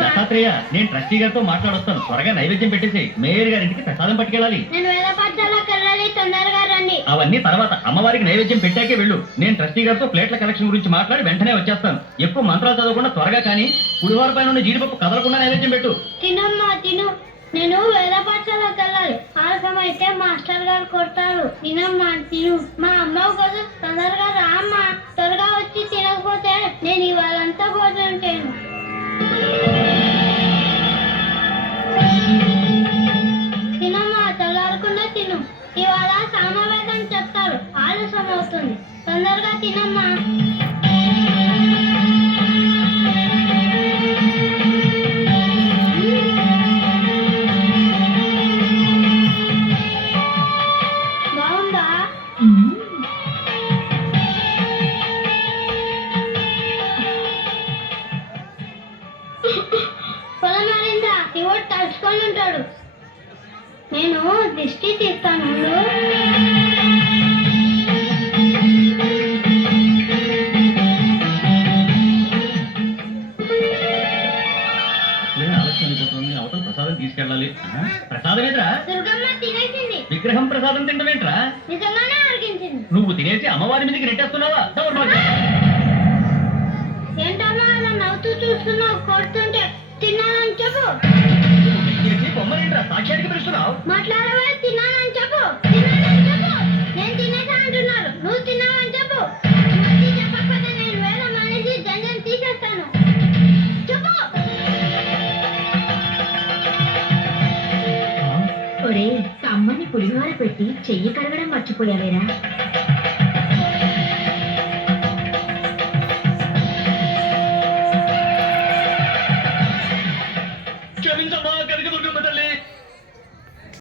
దత్తాత్రేయ, నేను ట్రస్టీ గారితో మాట్లాడొస్తాను. త్వరగా నైవేద్యం పెట్టేసి మేయర్ గారింటికి ప్రసాదం పట్టుకెళ్ళాలి. నేను వేద పాఠశాలకు వెళ్ళాలి, తొందరగా రండి. అవన్నీ తర్వాత, అమ్మవారికి నైవేద్యం పెట్టాకే వెళ్ళు. నేను ట్రస్టీ గారితో ప్లేట్ల కలెక్షన్ గురించి మాట్లాడి వెంటనే వచ్చేస్తాను. ఎక్కువ మంత్రాలు చదవకుండా త్వరగా కానీ పులిహోర పైన ఉన్న జీడిపప్పు కదలకుండా నైవేద్యం పెట్టు. తినమ్మా తిను. నేను వేద పాఠశాలకు వెళ్ళాలి. ఆలస్యం అయితే మాస్టర్ గారు కొడతారు. తినమ్మా తిను. మా అమ్మ కోసం తొందరగా రా అమ్మా. త్వరగా వచ్చి తినకపోతే నేను ఇవాళంతా భోజనం చేయను. తినమ్మా, తెల్లారకుండా తిను. ఇవాళ సామవేదం చెప్తారు. ఆలస్యం అవుతుంది. తొందరగా తినమ్మా. బాగుందా? పొలం మారిందా? ఇవాడు తలుచుకొని ఉంటాడు. నేను దిష్టి తీస్తాను. అవతల ప్రసాదం తీసుకెళ్ళాలి. ప్రసాదం ఏంట్రా? దుర్గమ్మ తినేసింది. విగ్రహం ప్రసాదం తింటమేంట్రా? నిజంగానే అడిగించింది. నువ్వు తినేసి అమ్మవారి మీదకి నెట్టేస్తున్నావా? ఏంటమ్మా అలా నవ్వుతూ చూస్తున్నావు? కొడుతుంటే తిన్నానని చెప్పు. బొమ్మలేంట్రా సాక్ష్యానికి పిలుస్తున్నావు? మాట్లాడవే. తిన్నానని చెప్పు. తిన్నానని చెప్పు. నేను తినేసా అంటున్నారు. నువ్వు తిన్నావని చెప్పు. మళ్ళీ చెప్పకపోతే నేను వేళ మానేసి జంజం తీసేస్తాను. చెప్పు. ఒరే, అమ్మని పులిహోర పెట్టి చెయ్యి కడగడం మర్చిపోయావేరా? క్షమించమ్మా, కనక దుర్గమ్మ తల్లి.